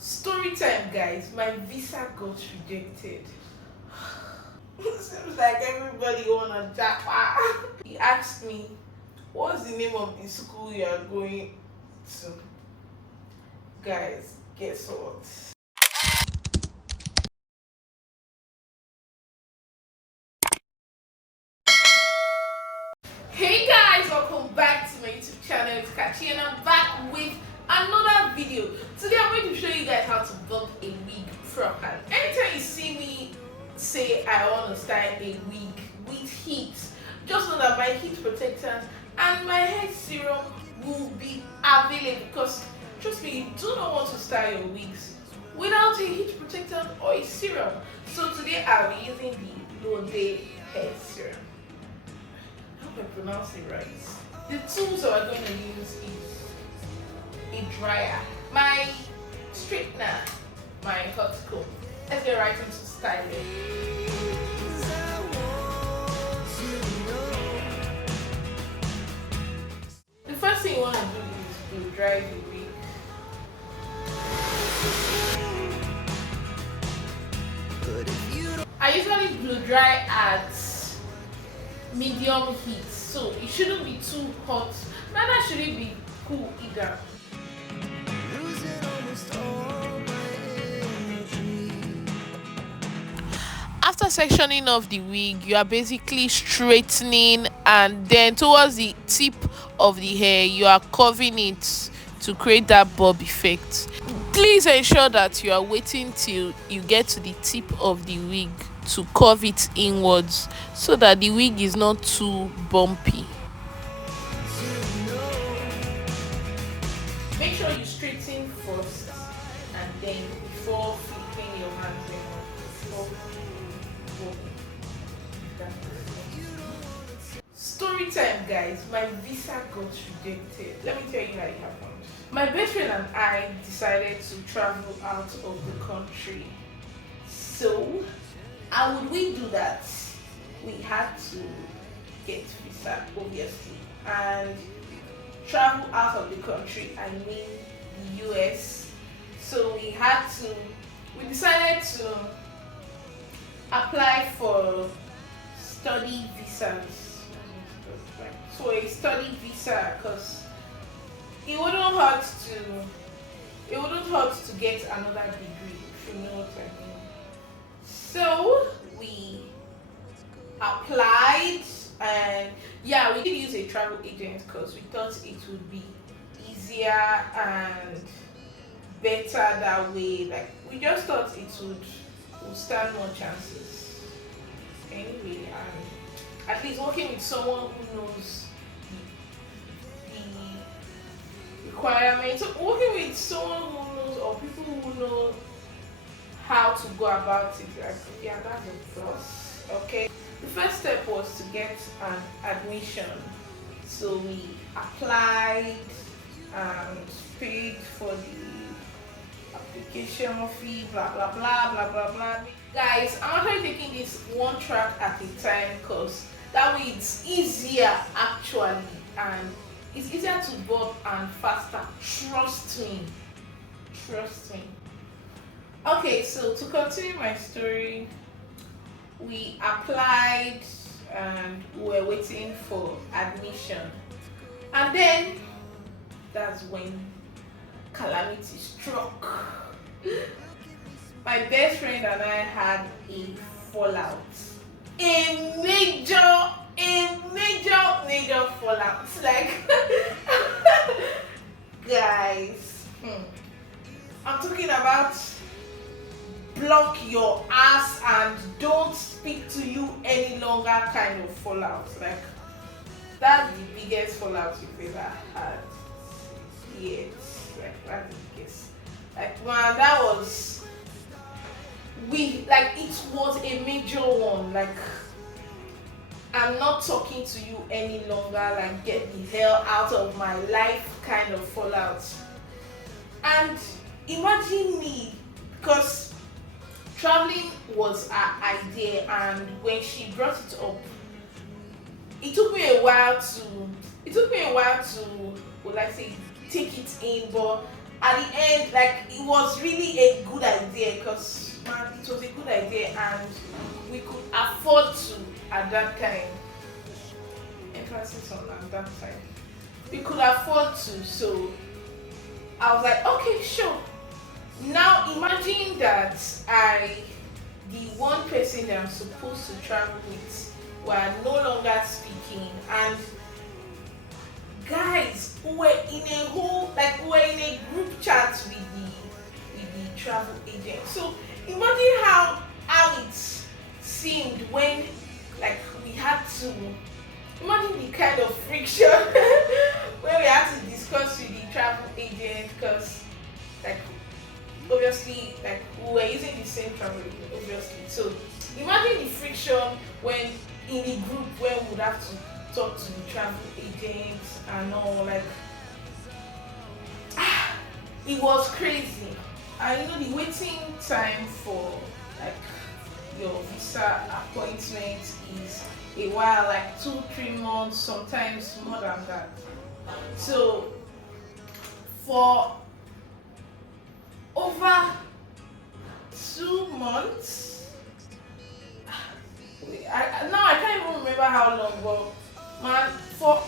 Story time, guys. My visa got rejected. Seems like everybody wanna japa. He asked me, "What's the name of the school you are going to?" Guys, guess what? Hey guys, welcome back to my YouTube channel. It's Kachi and I'm back with another video. Today I'm going to show you guys how to bob a wig properly. Anytime you see me say I want to style a wig with heat, just know that my heat protectant and my hair serum will be available, because trust me, you do not want to style your wigs without a heat protectant or a serum. So today I'll be using the Lode hair serum. I hope I pronounce it right. The tools that we're going to use is a dryer, my straightener, my hot comb. Let's get right into styling. The first thing you want to do is to dry the wig. I usually blow dry at medium heat, so it shouldn't be too hot, neither should it be cool either. After sectioning off the wig, you are basically straightening, and then towards the tip of the hair you are curving it to create that bob effect. Please ensure that you are waiting till you get to the tip of the wig to curve it inwards so that the wig is not too bumpy. Make sure you straighten first and then before flipping your hands in. Story time, guys. My visa got rejected. Let me tell you how it happened. My best friend and I decided to travel out of the country. So how would we do that? We had to get visa, obviously, and travel out of the country, I mean the US. So we decided to apply for study visas. So a study visa, because it wouldn't hurt to get another degree, if you know what I mean. So we applied, and yeah, we did use a travel agent because we thought it would be easier and better that way. Like, we just thought it would stand more chances. Anyway, at least working with someone who knows the requirements, so working with someone who knows, or people who know how to go about it, like, yeah, that's a plus. Okay, the first step was to get an admission. So we applied and paid for the application fee, blah blah blah blah blah blah. Guys, I'm actually taking this one track at a time, because that way it's easier actually, and it's easier to bob and faster. Trust me. Okay, so to continue my story, we applied and we were waiting for admission, and then that's when calamity struck. My best friend and I had a fallout, a major fallout. Like, guys, I'm talking about block your ass and don't speak to you any longer kind of fallout. Like, that's the biggest fallout you've ever had. Yes, like, that's the biggest. Like, man, that was, it was a major one. Like, I'm not talking to you any longer, like, get the hell out of my life kind of fallout. And imagine me, because traveling was her idea, and when she brought it up, it took me a while to, would I say, take it in, but at the end, like it was really a good idea because man, it was a good idea and we could afford to at that time. Emphasis on at that time. We could afford to, so I was like, okay, sure. Now imagine that the one person that I'm supposed to travel with, were no longer speaking, and guys, we were in a whole, like we were in a group chat with the travel agent. So imagine how it seemed when like we had to imagine the kind of friction when we had to discuss with the travel agent because like obviously like we were using the same travel agent obviously. So imagine the friction when in the group when we would have to talk to the travel agent and all like it was crazy. And you know the waiting time for like your visa appointment is a while, like 2-3 months, sometimes more than that. So for over 2 months, now I can't even remember how long, but man, for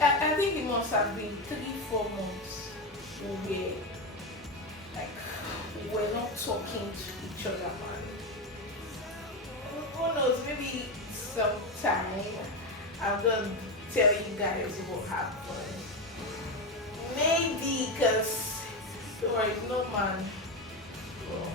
I think it must have been 3-4 months we were like we were not talking to each other, man. Who knows, maybe sometime I'm gonna tell you guys what happened. Maybe because don't worry, no man. Well,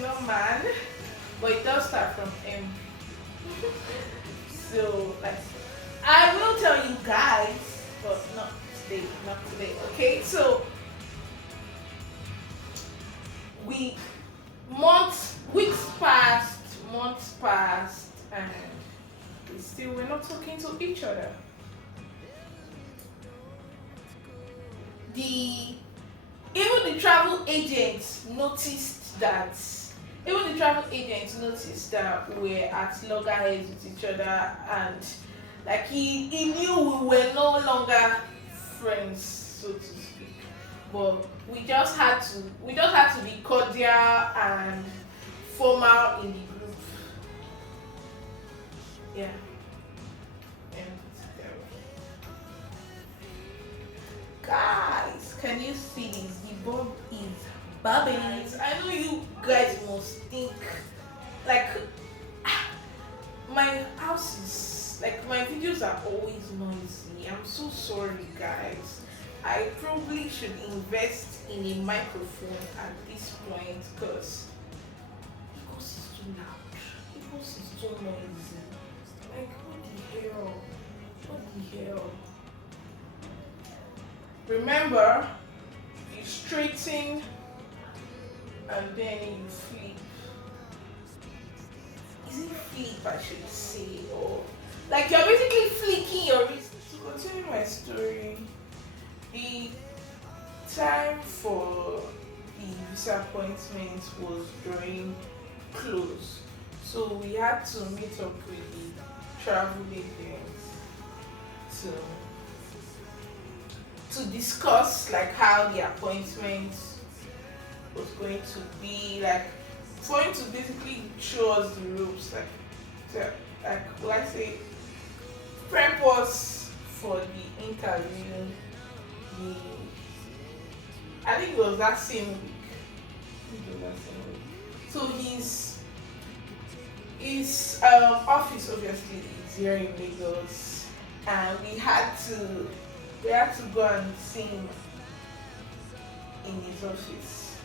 no man, but it does start from M. So like I will tell you guys, but not today. Okay, so weeks passed, and we still were not talking to each other. Even the travel agent noticed that we're at loggerheads with each other, and like he knew we were no longer friends, so to speak. But we just had to be cordial and formal in the group. Yeah. Guys, can you see this? The Bob is bobbing. I know you guys must think like my house is like my videos are always noisy. I'm so sorry, guys. I probably should invest in a microphone at this point because it's too loud. Because it's too noisy. Like what the hell? What the hell? Remember, you straighten and then you flip. Is it flip I should say, or like you're basically flicking your wrist? To continue my story, the time for the visa appointment was drawing close, so we had to meet up with the travel agent to discuss like how the appointment was going to be, like for him to basically show us the ropes, will I say prep us for the interview. I think it was that same week. So his office obviously is here in Lagos, and we had to go and see him in his office.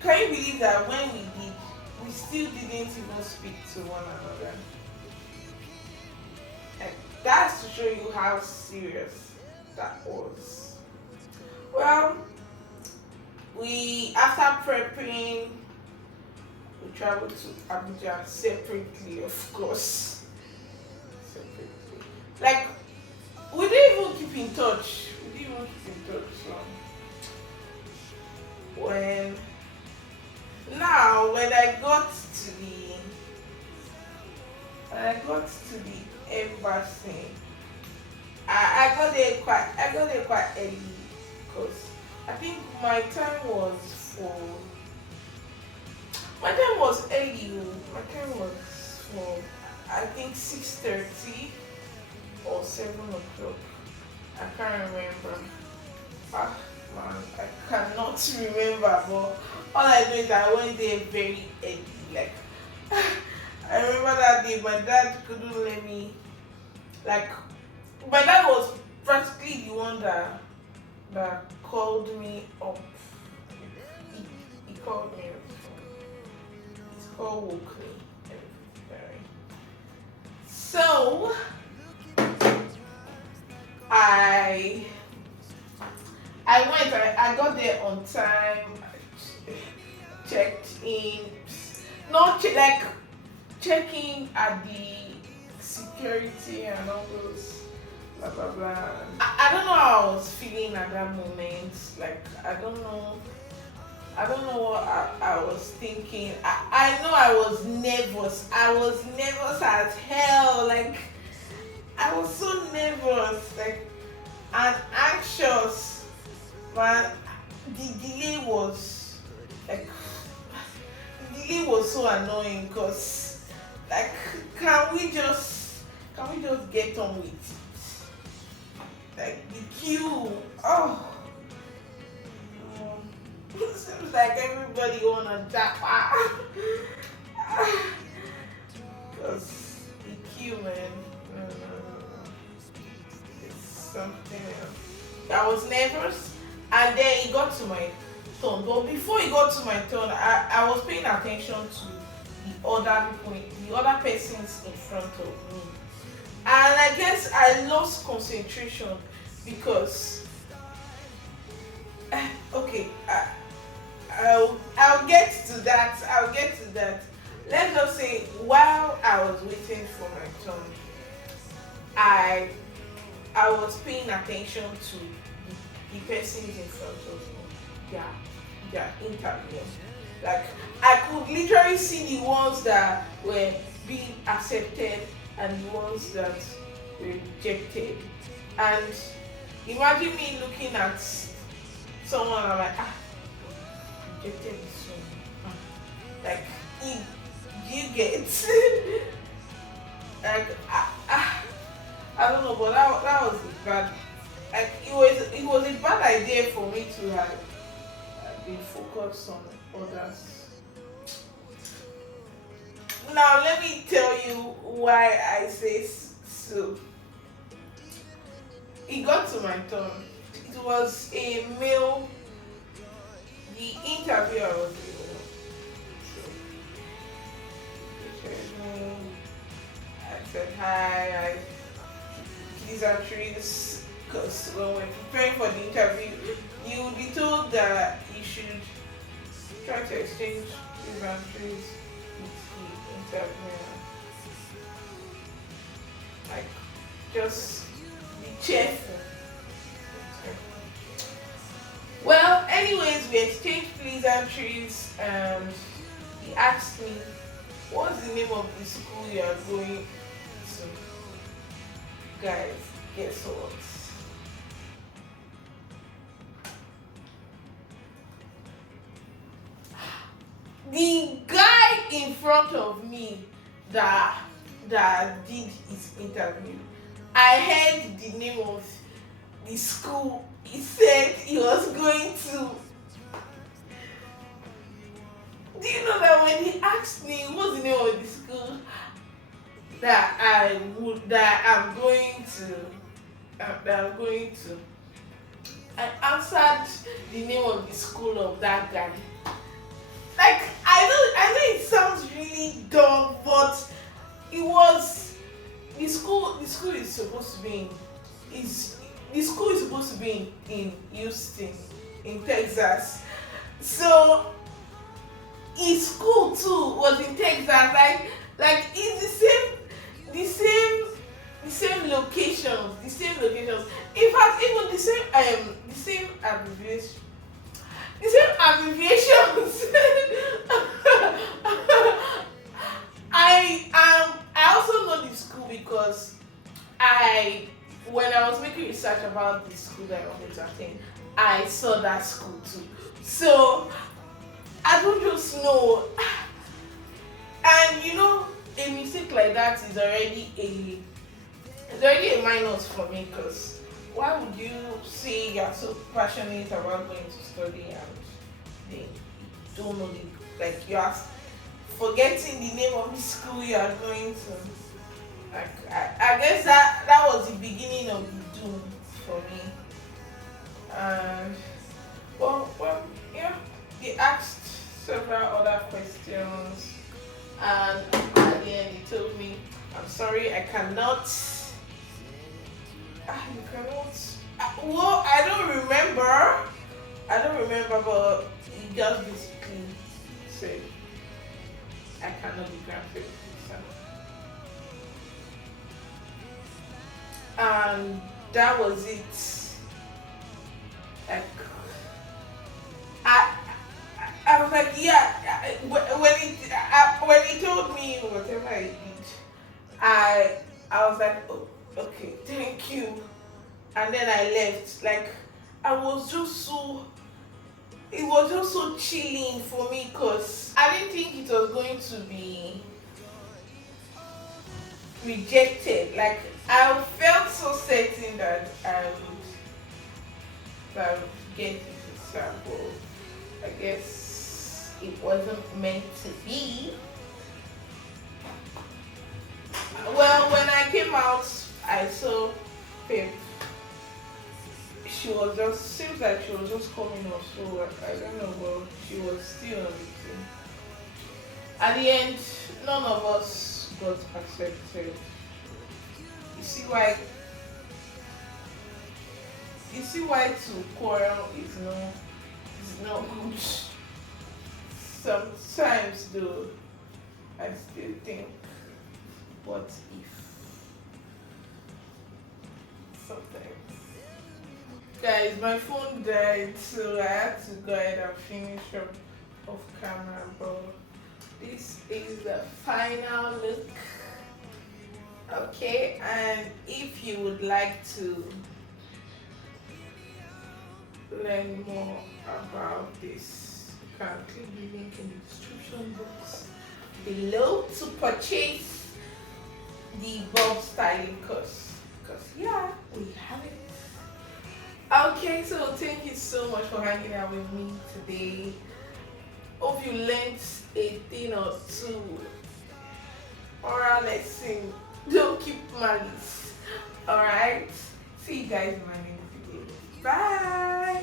Can you believe that when we did, we still didn't even speak to one another? Like, that's to show you how serious that was. Well, after prepping, we traveled to Abuja separately, of course. Separately. Like, we didn't even keep in touch. So when I got to the embassy, I got there early because I think my time was for my time was early. My time was for I think 6:30 or 7 o'clock. I can't remember. Ah man, I cannot remember. But all I know is that I went there very early. Like I remember that day, my dad couldn't let me. Like my dad was practically the one that called me up. He called me up. It's called woke me. So I went. I got there on time. I checked in. Not like checking at the security and all those blah blah blah. I don't know how I was feeling at that moment. Like I don't know what I was thinking. I know I was nervous. I was nervous as hell. Like I was so nervous, like and anxious. But the delay was like the delay was so annoying because like can we just get on with it? Like the queue. Oh. Seems like everybody wanna japa. Because the queue, man, it's something else. I was nervous, and then it got to my turn. But before it got to my turn, I was paying attention to the other people, the other persons in front of me, and I guess I lost concentration because. Okay. I'll get to that. Let's just say while I was waiting for my turn, I was paying attention to the persons in front of me. Their interview. Like I could literally see the ones that were being accepted and the ones that were rejected. And imagine me looking at someone, I'm like, rejected this one. Like, you get like I don't know, but that was bad. Like it was a bad idea for me to have been focused on others. Now let me tell you why I say so. It got to my turn. It was a male. The interviewer was a male. So I said hi. These are trees because when we're preparing for the interview, you will be told that you should try to exchange pleasantries with the interviewer. Like, just be cheerful. Well, anyways, we exchanged pleasantries and he asked me, what's the name of the school you are going to? Guys, guess what? The guy in front of me that did his interview, I heard the name of the school he said he was going to. Do you know that when he asked me what's the name of the school that I'm going to, I answered the name of the school of that guy. Like I know it sounds really dumb, but it was the school is supposed to be in Houston, in Texas. So his school too was in Texas. Like it's the same locations. In fact, even the same abbreviation. The same abbreviations. I also know the school because when I was making research about the school that I wanted to attend, I saw that school too. So I don't just know. And you know, a mistake like that is already a minus for me, because why would you say you're so passionate about going to study and then you don't know like you are forgetting the name of the school you are going to? Like I guess that was the beginning of the doom for me. And well, yeah, they asked several other questions, and at the end he told me, I'm sorry, I cannot. You cannot. Well, I don't remember, but he just basically said I cannot be granted visa. And that was it. Like, I was like, yeah. When he told me whatever I did, I was like, oh, okay, thank you. And then I left. Like, it was just so chilling for me, because I didn't think it was going to be rejected. Like, I felt so certain that I would get it, example. I guess it wasn't meant to be. Well, when I came out, I saw Pip. Seems like she was just coming off, so I don't know, but she was still on the team. At the end, none of us got accepted. You see why to quarrel is not good. Sometimes though, I still think, what if? Sometimes. Guys, my phone died, so I had to go ahead and finish up off camera, but this is the final look. Okay, and if you would like to learn more about this, you can click the link in the description box below to purchase the Bob styling course, because yeah, we have it. Okay, so thank you so much for hanging out with me today. Hope you learned a thing or two. Oral lesson, don't keep malice. Alright, see you guys in my next video. Bye.